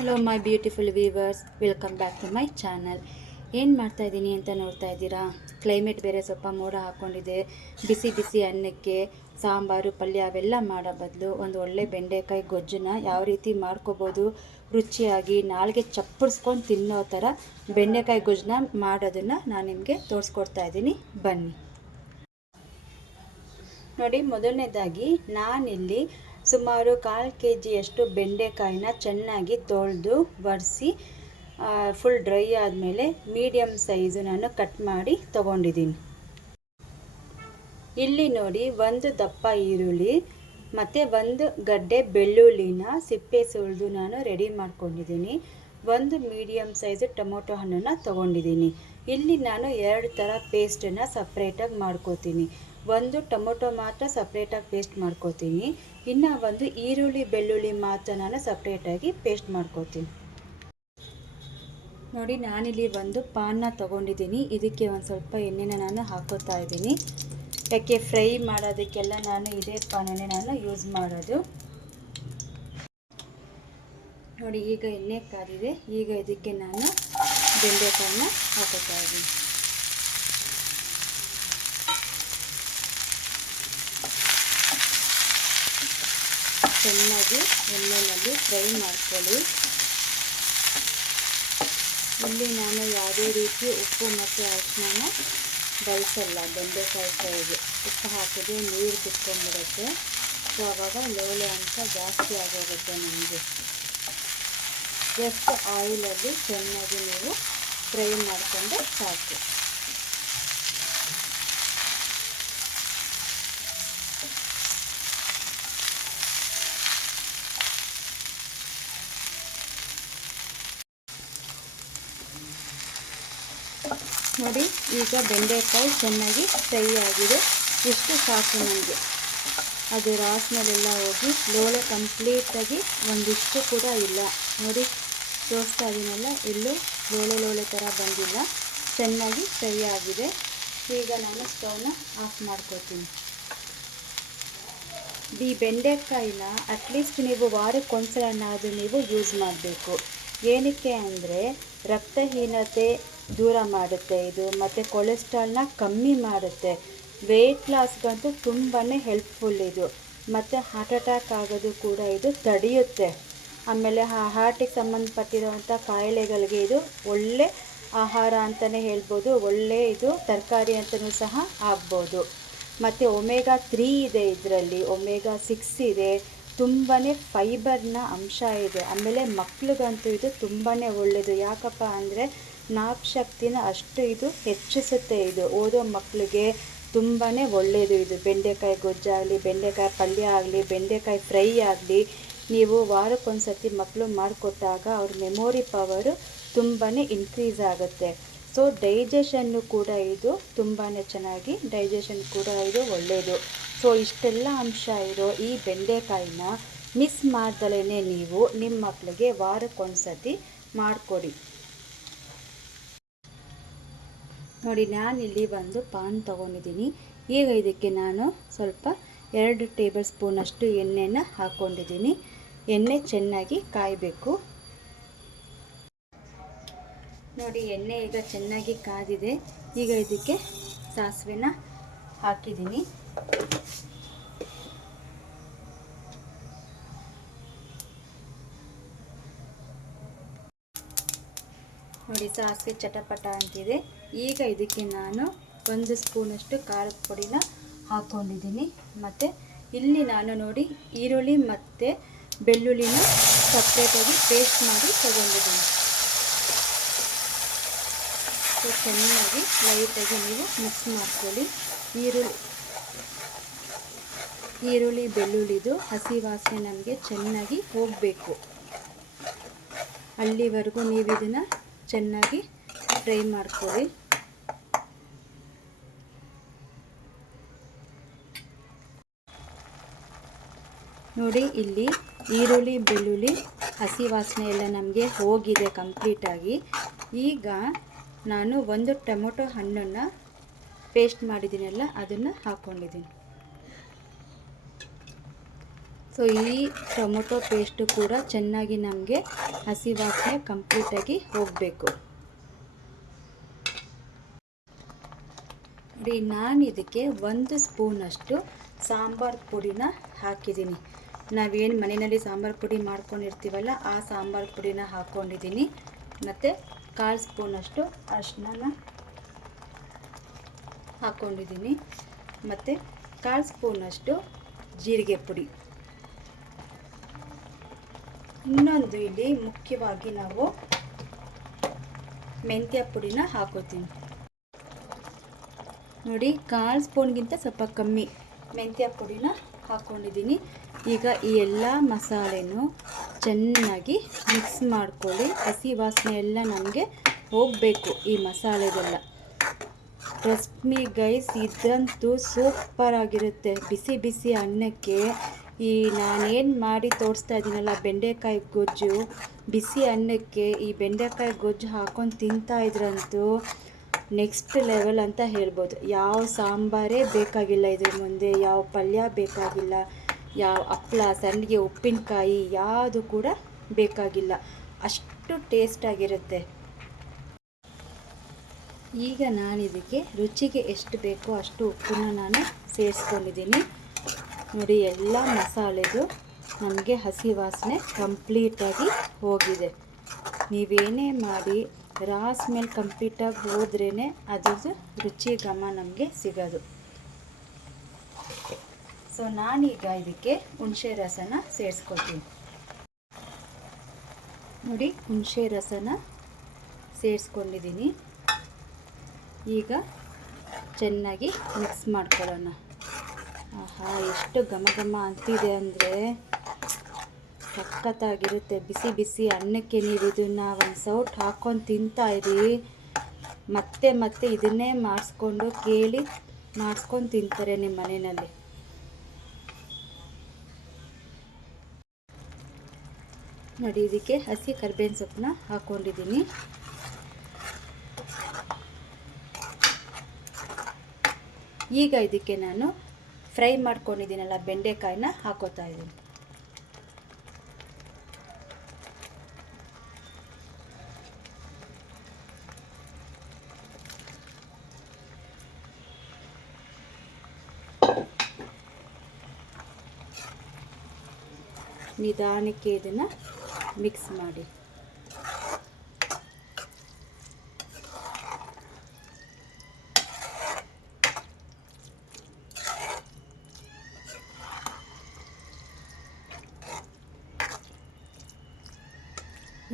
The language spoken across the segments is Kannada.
Hello my beautiful viewers, welcome back to my channel. ಏನು ಮಾಡ್ತಾಯಿದ್ದೀನಿ ಅಂತ ನೋಡ್ತಾ ಇದ್ದೀರಾ? ಕ್ಲೈಮೇಟ್ ಬೇರೆ ಸ್ವಲ್ಪ ಮೋಡ ಹಾಕ್ಕೊಂಡಿದೆ. ಬಿಸಿ ಬಿಸಿ ಅನ್ನಕ್ಕೆ ಸಾಂಬಾರು ಪಲ್ಯ ಅವೆಲ್ಲ ಮಾಡೋ ಬದಲು ಒಂದು ಒಳ್ಳೆ ಬೆಂಡೆಕಾಯಿ ಗೊಜ್ಜನ್ನ ಯಾವ ರೀತಿ ಮಾಡ್ಕೋಬೋದು ರುಚಿಯಾಗಿ ನಾಳೆಗೆ ಚಪ್ಪಡಿಸ್ಕೊಂಡು ತಿನ್ನೋ ಥರ ಬೆಂಡೆಕಾಯಿ ಗೊಜ್ಜನ್ನ ಮಾಡೋದನ್ನು ನಾನು ನಿಮಗೆ ತೋರಿಸ್ಕೊಡ್ತಾ ಇದ್ದೀನಿ. ಬನ್ನಿ ನೋಡಿ. ಮೊದಲನೇದಾಗಿ ನಾನಿಲ್ಲಿ ಸುಮಾರು 1/4 kg ಬೆಂಡೆಕಾಯಿನ ಚೆನ್ನಾಗಿ ತೊಳೆದು ಒರೆಸಿ ಫುಲ್ ಡ್ರೈ ಆದಮೇಲೆ ಮೀಡಿಯಮ್ ಸೈಜು ನಾನು ಕಟ್ ಮಾಡಿ ತೊಗೊಂಡಿದ್ದೀನಿ. ಇಲ್ಲಿ ನೋಡಿ, ಒಂದು ದಪ್ಪ ಈರುಳ್ಳಿ ಮತ್ತು ಒಂದು ಗಡ್ಡೆ ಬೆಳ್ಳುಳ್ಳಿನ ಸಿಪ್ಪೆ ಸುಲಿದು ನಾನು ರೆಡಿ ಮಾಡ್ಕೊಂಡಿದ್ದೀನಿ. ಒಂದು ಮೀಡಿಯಮ್ ಸೈಜು ಟೊಮೊಟೊ ಹಣ್ಣನ್ನು ತೊಗೊಂಡಿದ್ದೀನಿ. ಇಲ್ಲಿ ನಾನು 2 ಥರ ಪೇಸ್ಟನ್ನು ಸಪ್ರೇಟಾಗಿ ಮಾಡ್ಕೋತೀನಿ. ಒಂದು ಟೊಮೊಟೊ ಮಾತ್ರ ಸಪ್ರೇಟಾಗಿ ಪೇಸ್ಟ್ ಮಾಡ್ಕೋತೀನಿ, ಇನ್ನು ಒಂದು ಈರುಳ್ಳಿ ಬೆಳ್ಳುಳ್ಳಿ ಮಾತ್ರ ನಾನು ಸಪ್ರೇಟಾಗಿ ಪೇಸ್ಟ್ ಮಾಡ್ಕೋತೀನಿ. ನೋಡಿ, ನಾನಿಲ್ಲಿ ಒಂದು ಪಾನ್ನ ತೊಗೊಂಡಿದ್ದೀನಿ. ಇದಕ್ಕೆ ಒಂದು ಸ್ವಲ್ಪ ಎಣ್ಣೆನ ನಾನು ಹಾಕೋತಾ ಇದ್ದೀನಿ. ಯಾಕೆ ಫ್ರೈ ಮಾಡೋದಕ್ಕೆಲ್ಲ ನಾನು ಇದೇ ಪಾನನ್ನೇ ನಾನು ಯೂಸ್ ಮಾಡೋದು. ನೋಡಿ, ಈಗ ಎಣ್ಣೆ ಕಾದಿದೆ. ಈಗ ಇದಕ್ಕೆ ನಾನು ಬೆಂಡೆಕಾಯಿನ ಹಾಕೋತಾ ಇದ್ದೀನಿ. ಚೆನ್ನಾಗಿ ಎಣ್ಣೆಯಲ್ಲಿ ಫ್ರೈ ಮಾಡ್ಕೊಳ್ಳಿ. ಇಲ್ಲಿ ನಾನು ಯಾವುದೇ ರೀತಿ ಉಪ್ಪು ಮತ್ತು ಅರಿಶಿನ ಬಳಸಲ್ಲ. ಬೆಂಡೆಕಾಯಿ ಫ್ರೈಗೆ ಉಪ್ಪು ಹಾಕಿದ್ರೆ ನೀರು ಕಿತ್ಕೊಂಡ್ಬಿಡುತ್ತೆ. ಸೊ ಆವಾಗ ಲೋಳೆ ಅಂಶ ಜಾಸ್ತಿ ಆಗೋಗುತ್ತೆ ನಮಗೆ. ಜಸ್ಟ್ ಆಯಿಲಲ್ಲಿ ಚೆನ್ನಾಗಿ ನೀವು ಫ್ರೈ ಮಾಡಿಕೊಂಡ್ರೆ ಸಾಕು. ನೋಡಿ, ಈಗ ಬೆಂಡೆಕಾಯಿ ಚೆನ್ನಾಗಿ ಫ್ರೈ ಆಗಿದೆ. ಇಷ್ಟು ಸಾಕು ನನಗೆ. ಅದು ರಾಸ್ನಲ್ಲೆಲ್ಲ ಹೋಗಿ ಲೋಳೆ ಕಂಪ್ಲೀಟಾಗಿ ಒಂದಿಷ್ಟು ಕೂಡ ಇಲ್ಲ. ನೋಡಿ, ತೋರಿಸ್ತಾ ಇದೀನಲ್ಲ, ಇಲ್ಲೂ ಲೋಳೆ ಥರ ಬಂದಿಲ್ಲ. ಚೆನ್ನಾಗಿ ಫ್ರೈ ಆಗಿದೆ. ಈಗ ನಾನು ಸ್ಟವ್ನ ಆಫ್ ಮಾಡ್ಕೋತೀನಿ. ಈ ಬೆಂಡೆಕಾಯಿನ ಅಟ್ಲೀಸ್ಟ್ ನೀವು ವಾರಕ್ಕೊಂದ್ಸಲನಾದರೂ ನೀವು ಯೂಸ್ ಮಾಡಬೇಕು. ಏನಕ್ಕೆ ಅಂದರೆ ರಕ್ತಹೀನತೆ ದೂರ ಮಾಡುತ್ತೆ ಇದು, ಮತ್ತು ಕೊಲೆಸ್ಟ್ರಾಲ್ನ ಕಮ್ಮಿ ಮಾಡುತ್ತೆ. ವೆಯ್ಟ್ ಲಾಸ್ಗಂತೂ ತುಂಬಾ ಹೆಲ್ಪ್ಫುಲ್ ಇದು. ಮತ್ತು ಹಾರ್ಟ್ ಅಟ್ಯಾಕ್ ಆಗೋದು ಕೂಡ ಇದು ತಡೆಯುತ್ತೆ. ಆಮೇಲೆ ಹಾರ್ಟಿಗೆ ಸಂಬಂಧಪಟ್ಟಿರುವಂಥ ಕಾಯಿಲೆಗಳಿಗೆ ಇದು ಒಳ್ಳೆ ಆಹಾರ ಅಂತಲೇ ಹೇಳ್ಬೋದು. ಒಳ್ಳೆ ಇದು ತರಕಾರಿ ಅಂತಲೂ ಸಹ ಆಗ್ಬೋದು. ಮತ್ತು ಒಮೆಗಾ 3 ಇದೆ ಇದರಲ್ಲಿ, ಒಮೆಗಾ 6 ಇದೆ. ತುಂಬಾ ಫೈಬರ್ನ ಅಂಶ ಇದೆ. ಆಮೇಲೆ ಮಕ್ಳಿಗಂತೂ ಇದು ತುಂಬಾ ಒಳ್ಳೆಯದು. ಯಾಕಪ್ಪ ಅಂದರೆ ಜ್ಞಾಪಶಕ್ತಿನ ಅಷ್ಟು ಇದು ಹೆಚ್ಚಿಸುತ್ತೆ. ಇದು ಓದೋ ಮಕ್ಕಳಿಗೆ ತುಂಬಾ ಒಳ್ಳೆಯದು. ಇದು ಬೆಂಡೆಕಾಯಿ ಗೊಜ್ಜಾಗಲಿ, ಬೆಂಡೆಕಾಯಿ ಪಲ್ಯ ಆಗಲಿ, ಬೆಂಡೆಕಾಯಿ ಫ್ರೈ ಆಗಲಿ, ನೀವು ವಾರಕ್ಕೊಂದ್ಸತಿ ಮಕ್ಕಳು ಮಾಡಿಕೊಟ್ಟಾಗ ಅವ್ರ ಮೆಮೊರಿ ಪವರು ತುಂಬಾ ಇನ್ಕ್ರೀಸ್ ಆಗುತ್ತೆ. ಸೊ ಡೈಜೆಷನ್ನು ಕೂಡ ಇದು ತುಂಬಾ ಚೆನ್ನಾಗಿ ಡೈಜೆಷನ್ ಕೂಡ ಇದು ಒಳ್ಳೆಯದು. ಸೊ ಇಷ್ಟೆಲ್ಲ ಅಂಶ ಇರೋ ಈ ಬೆಂಡೆಕಾಯಿನ ಮಿಸ್ ಮಾಡ್ದಲೇ ನೀವು ನಿಮ್ಮ ಮಕ್ಕಳಿಗೆ ವಾರಕ್ಕೊಂದ್ಸತಿ ಮಾಡಿಕೊಡಿ. ನೋಡಿ, ನಾನಿಲ್ಲಿ ಒಂದು ಪಾನ್ ತೊಗೊಂಡಿದ್ದೀನಿ. ಈಗ ಇದಕ್ಕೆ ನಾನು ಸ್ವಲ್ಪ 2 ಟೇಬಲ್ ಸ್ಪೂನಷ್ಟು ಎಣ್ಣೆನ ಹಾಕ್ಕೊಂಡಿದ್ದೀನಿ. ಎಣ್ಣೆ ಚೆನ್ನಾಗಿ ಕಾಯಬೇಕು. ನೋಡಿ, ಎಣ್ಣೆ ಈಗ ಚೆನ್ನಾಗಿ ಕಾದಿದೆ. ಈಗ ಇದಕ್ಕೆ ಸಾಸಿವೆನ ಹಾಕಿದ್ದೀನಿ. ನೋಡಿ, ಸಾಸಿವೆ ಚಟಪಟ ಅಂತಿದೆ. ಈಗ ಇದಕ್ಕೆ ನಾನು 1 ಸ್ಪೂನಷ್ಟು ಖಾರದ ಪುಡಿನ ಹಾಕ್ಕೊಂಡಿದ್ದೀನಿ. ಮತ್ತು ಇಲ್ಲಿ ನಾನು ನೋಡಿ ಈರುಳ್ಳಿ ಮತ್ತು ಬೆಳ್ಳುಳ್ಳಿನ ಸಪ್ರೇಟಾಗಿ ಪೇಸ್ಟ್ ಮಾಡಿ ತೊಗೊಂಡಿದ್ದೀನಿ. ಸೊ ಚೆನ್ನಾಗಿ ಲೈಟಾಗಿ ನೀವು ಮಿಕ್ಸ್ ಮಾಡ್ಕೊಳ್ಳಿ. ಈರುಳ್ಳಿ ಬೆಳ್ಳುಳ್ಳಿದು ಹಸಿ ವಾಸನೆ ನಮಗೆ ಚೆನ್ನಾಗಿ ಹೋಗಬೇಕು. ಅಲ್ಲಿವರೆಗೂ ನೀವು ಇದನ್ನು ಚೆನ್ನಾಗಿ ಫ್ರೈ ಮಾಡ್ಕೊಳ್ಳಿ. ನೋಡಿ, ಇಲ್ಲಿ ಈರುಳ್ಳಿ ಬೆಳ್ಳುಳ್ಳಿ ಹಸಿ ವಾಸನೆ ಎಲ್ಲ ನಮಗೆ ಹೋಗಿದೆ ಕಂಪ್ಲೀಟಾಗಿ. ಈಗ ನಾನು ಒಂದು ಟೊಮೊಟೊ ಹಣ್ಣನ್ನು ಪೇಸ್ಟ್ ಮಾಡಿದ್ದೀನಲ್ಲ, ಅದನ್ನು ಹಾಕ್ಕೊಂಡಿದ್ದೀನಿ. ಸೊ ಈ ಟೊಮೊಟೊ ಪೇಸ್ಟು ಕೂಡ ಚೆನ್ನಾಗಿ ನಮಗೆ ಹಸಿ ವಾಸನೆ ಕಂಪ್ಲೀಟಾಗಿ ಹೋಗಬೇಕು. ನೋಡಿ, ನಾನು ಇದಕ್ಕೆ 1 ಸ್ಪೂನಷ್ಟು ಸಾಂಬಾರು ಪುಡಿನ ಹಾಕಿದ್ದೀನಿ. ನಾವೇನು ಮನೆಯಲ್ಲಿ ಸಾಂಬಾರು ಪುಡಿ ಮಾಡ್ಕೊಂಡಿರ್ತೀವಲ್ಲ, ಆ ಸಾಂಬಾರು ಪುಡಿನ ಹಾಕ್ಕೊಂಡಿದ್ದೀನಿ. ಮತ್ತು 1/4 ಸ್ಪೂನಷ್ಟು ಅರಿಶಿನ ಹಾಕ್ಕೊಂಡಿದ್ದೀನಿ. ಮತ್ತು 1/4 ಸ್ಪೂನಷ್ಟು ಜೀರಿಗೆ ಪುಡಿ. ಇನ್ನೊಂದು ಇಲ್ಲಿ ಮುಖ್ಯವಾಗಿ ನಾವು ಮೆಂತ್ಯ ಪುಡಿನ ಹಾಕೋತೀನಿ. ನೋಡಿ, 1/4 ಸ್ಪೂನ್ಗಿಂತ ಸ್ವಲ್ಪ ಕಮ್ಮಿ ಮೆಂತ್ಯ ಪುಡಿನ ಹಾಕ್ಕೊಂಡಿದ್ದೀನಿ. ಈಗ ಈ ಎಲ್ಲ ಮಸಾಲೆನೂ ಚೆನ್ನಾಗಿ ಮಿಕ್ಸ್ ಮಾಡ್ಕೊಳ್ಳಿ. ಹಸಿ ವಾಸನೆ ಎಲ್ಲ ನಮಗೆ ಹೋಗಬೇಕು ಈ ಮಸಾಲೆದೆಲ್ಲ. ಟ್ರಸ್ಟ್ ಮೀ ಗೈಸ್, ಇದಂತೂ ಸೂಪರಾಗಿರುತ್ತೆ. ಬಿಸಿ ಬಿಸಿ ಅನ್ನಕ್ಕೆ ಈ ನಾನೇನು ಮಾಡಿ ತೋರಿಸ್ತಾ ಇದ್ದೀನಲ್ಲ ಬೆಂಡೆಕಾಯಿ ಗೊಜ್ಜು, ಬಿಸಿ ಅನ್ನಕ್ಕೆ ಈ ಬೆಂಡೆಕಾಯಿ ಗೊಜ್ಜು ಹಾಕ್ಕೊಂಡು ತಿಂತಾಯಿದ್ರಂತೂ ನೆಕ್ಸ್ಟ್ ಲೆವೆಲ್ ಅಂತ ಹೇಳ್ಬೋದು. ಯಾವ ಸಾಂಬಾರೇ ಬೇಕಾಗಿಲ್ಲ ಇದ್ರ ಮುಂದೆ, ಯಾವ ಪಲ್ಯ ಬೇಕಾಗಿಲ್ಲ, ಯಾವ ಹಪ್ಪಳ, ಸಂಡಿಗೆ, ಉಪ್ಪಿನಕಾಯಿ ಯಾವುದು ಕೂಡ ಬೇಕಾಗಿಲ್ಲ. ಅಷ್ಟು ಟೇಸ್ಟಾಗಿರುತ್ತೆ. ಈಗ ನಾನು ಇದಕ್ಕೆ ರುಚಿಗೆ ಎಷ್ಟು ಬೇಕೋ ಅಷ್ಟು ಉಪ್ಪನ್ನು ನಾನು ಸೇರಿಸ್ಕೊಂಡಿದ್ದೀನಿ. ನೋಡಿ, ಎಲ್ಲ ಮಸಾಲೆದು ನಮಗೆ ಹಸಿ ವಾಸನೆ ಕಂಪ್ಲೀಟಾಗಿ ಹೋಗಿದೆ. ನೀವೇನೇ ಮಾಡಿ ರಾ ಸ್ಮೆಲ್ ಕಂಪ್ಲೀಟಾಗಿ ಹೋದ್ರೇ ಅದ್ರದ್ದು ರುಚಿ ಘಮ ನಮಗೆ ಸಿಗೋದು. ಸೊ ನಾನೀಗ ಇದಕ್ಕೆ ಹುಣಸೆ ರಸನ ಸೇರಿಸ್ಕೊತೀನಿ. ನೋಡಿ, ಹುಣಸೆ ರಸನ ಸೇರಿಸ್ಕೊಂಡಿದ್ದೀನಿ. ಈಗ ಚೆನ್ನಾಗಿ ಮಿಕ್ಸ್ ಮಾಡ್ಕೊಳ್ಳೋಣ. ಆಹಾ, ಎಷ್ಟು ಘಮ ಘಮ ಅಂತಿದೆ ಅಂದರೆ ಸಖತ್ತಾಗಿರುತ್ತೆ. ಬಿಸಿ ಬಿಸಿ ಅನ್ನಕ್ಕೆ ನೀವು ಇದನ್ನು ಒಂದು ಸೌಟ್ ಹಾಕ್ಕೊಂಡು ತಿಂತಾಯಿರಿ. ಮತ್ತೆ ಮತ್ತೆ ಇದನ್ನೇ ಮಾಡಿಸ್ಕೊಂಡು ಕೇಳಿ ಮಾಡಿಸ್ಕೊಂಡು ತಿಂತಾರೆ ನಿಮ್ಮ ಮನೆಯಲ್ಲಿ. ನೋಡಿ, ಇದಕ್ಕೆ ಹಸಿ ಕರಿಬೇವಿನ ಸೊಪ್ಪನ್ನ ಹಾಕ್ಕೊಂಡಿದ್ದೀನಿ. ಈಗ ಇದಕ್ಕೆ ನಾನು ಫ್ರೈ ಮಾಡ್ಕೊಂಡಿದ್ದೀನಲ್ಲ ಬೆಂಡೆಕಾಯಿನ ಹಾಕೋತಾ ಇದ್ದೀನಿ. ನಿಧಾನಕ್ಕೆ ಇದನ್ನು ಮಿಕ್ಸ್ ಮಾಡಿ.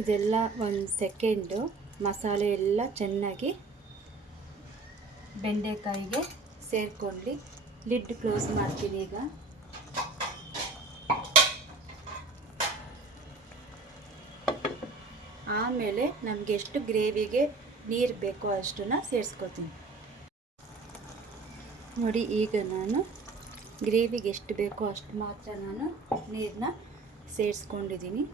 ಇದೆಲ್ಲ 1 ಸೆಕೆಂಡು ಮಸಾಲೆ ಎಲ್ಲ ಚೆನ್ನಾಗಿ ಬೆಂಡೆಕಾಯಿಗೆ ಸೇರಿಕೊಳ್ಳಿ. ಲಿಡ್ ಕ್ಲೋಸ್ ಮಾಡ್ತೀನಿ. ಈಗ ಆಮೇಲೆ ನಮಗೆ ಎಷ್ಟು ಗ್ರೇವಿಗೆ ನೀರು ಬೇಕೋ ಅಷ್ಟನ್ನು ಸೇರಿಸ್ಕೊತೀನಿ. ನೋಡಿ, ಈಗ ನಾನು ಗ್ರೇವಿಗೆ ಎಷ್ಟು ಬೇಕೋ ಅಷ್ಟು ಮಾತ್ರ ನಾನು ನೀರನ್ನ ಸೇರಿಸ್ಕೊಂಡಿದ್ದೀನಿ.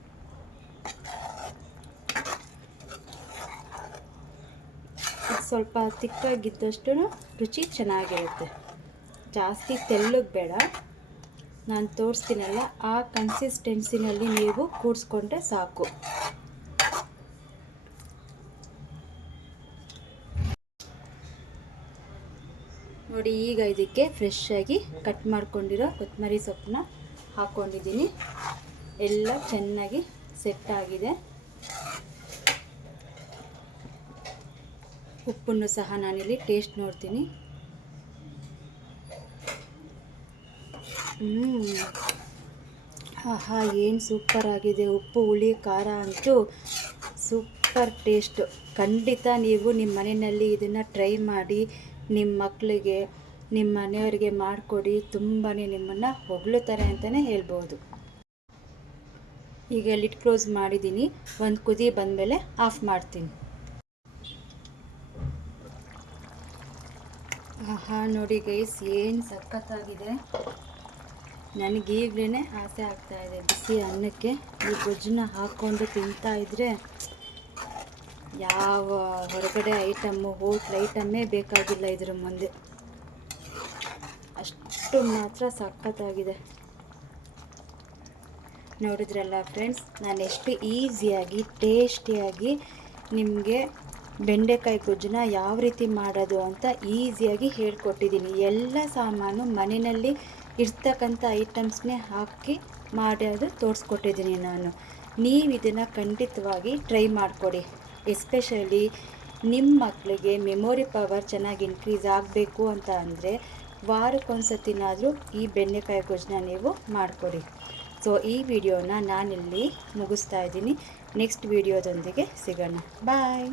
ಸ್ವಲ್ಪ ತಿಕ್ಕಾಗಿದ್ದಷ್ಟು ರುಚಿ ಚೆನ್ನಾಗಿರುತ್ತೆ. ಜಾಸ್ತಿ ತೆಳ್ಳಗೆ ಬೇಡ. ನಾನು ತೋರಿಸ್ತೀನಲ್ಲ ಆ ಕನ್ಸಿಸ್ಟೆನ್ಸಿನಲ್ಲಿ ನೀವು ಕೂಡಿಸ್ಕೊಂಡ್ರೆ ಸಾಕು. ನೋಡಿ, ಈಗ ಇದಕ್ಕೆ ಫ್ರೆಶ್ ಆಗಿ ಕಟ್ ಮಾಡ್ಕೊಂಡಿರೋ ಕೊತ್ತಂಬರಿ ಸೊಪ್ಪನ್ನ ಹಾಕ್ಕೊಂಡಿದ್ದೀನಿ. ಎಲ್ಲ ಚೆನ್ನಾಗಿ ಸೆಟ್ ಆಗಿದೆ. ಉಪ್ಪನ್ನು ಸಹ ನಾನಿಲ್ಲಿ ಟೇಸ್ಟ್ ನೋಡ್ತೀನಿ. ಆಹಾ, ಏನು ಸೂಪರ್ ಆಗಿದೆ. ಉಪ್ಪು, ಹುಳಿ, ಖಾರ ಅಂತೂ ಸೂಪರ್ ಟೇಸ್ಟು. ಖಂಡಿತ ನೀವು ನಿಮ್ಮ ಮನೆಯಲ್ಲಿ ಇದನ್ನು ಟ್ರೈ ಮಾಡಿ ನಿಮ್ಮ ಮಕ್ಕಳಿಗೆ, ನಿಮ್ಮ ಮನೆಯವರಿಗೆ ಮಾಡಿಕೊಡಿ. ತುಂಬಾ ನಿಮ್ಮನ್ನು ಹೊಗಳುತ್ತಾರೆ ಅಂತಲೇ ಹೇಳ್ಬೋದು. ಈಗ ಲಿಡ್ ಕ್ಲೋಸ್ ಮಾಡಿದ್ದೀನಿ. ಒಂದು ಕುದಿ ಬಂದಮೇಲೆ ಆಫ್ ಮಾಡ್ತೀನಿ. ಆಹಾ, ನೋಡಿ ಗೈಸ್, ಏನು ಸಖತ್ತಾಗಿದೆ. ನನಗೀಗಲೇ ಆಸೆ ಆಗ್ತಾಯಿದೆ ಬಿಸಿ ಅನ್ನಕ್ಕೆ ಈ ಗೊಜ್ಜನ್ನ ಹಾಕ್ಕೊಂಡು ತಿಂತಾಯಿದ್ರೆ ಯಾವ ಹೊರಗಡೆ ಐಟಮ್ಮು, ಹೋಟ್ಲ್ ಐಟಮ್ಮೇ ಬೇಕಾಗಿಲ್ಲ ಇದ್ರ ಮುಂದೆ. ಅಷ್ಟು ಮಾತ್ರ ಸಖತ್ತಾಗಿದೆ. ನೋಡಿದ್ರಲ್ಲ ಫ್ರೆಂಡ್ಸ್, ನಾನು ಎಷ್ಟು ಈಸಿಯಾಗಿ ಟೇಸ್ಟಿಯಾಗಿ ನಿಮಗೆ ಬೆಂಡೆಕಾಯಿ ಗೊಜ್ಜನ್ನ ಯಾವ ರೀತಿ ಮಾಡೋದು ಅಂತ ಈಸಿಯಾಗಿ ಹೇಳ್ಕೊಟ್ಟಿದ್ದೀನಿ. ಎಲ್ಲ ಸಾಮಾನು ಮನೆಯಲ್ಲಿ ಇರ್ತಕ್ಕಂಥ ಐಟಮ್ಸ್ನೇ ಹಾಕಿ ಮಾಡೋದು ತೋರಿಸ್ಕೊಟ್ಟಿದ್ದೀನಿ ನಾನು. ನೀವು ಇದನ್ನು ಖಂಡಿತವಾಗಿ ಟ್ರೈ ಮಾಡಿಕೊಡಿ. ಎಸ್ಪೆಷಲಿ ನಿಮ್ಮ ಮಕ್ಕಳಿಗೆ ಮೆಮೊರಿ ಪವರ್ ಚೆನ್ನಾಗಿ ಇನ್ಕ್ರೀಸ್ ಆಗಬೇಕು ಅಂತ ಅಂದರೆ ವಾರಕ್ಕೊಂದ್ಸತಿನಾದರೂ ಈ ಬೆಂಡೆಕಾಯಿ ಗೊಜ್ಜನ್ನ ನೀವು ಮಾಡಿಕೊಡಿ. ಸೊ ಈ ವಿಡಿಯೋನ ನಾನಿಲ್ಲಿ ಮುಗಿಸ್ತಾ ಇದ್ದೀನಿ. ನೆಕ್ಸ್ಟ್ ವಿಡಿಯೋದೊಂದಿಗೆ ಸಿಗೋಣ. ಬಾಯ್.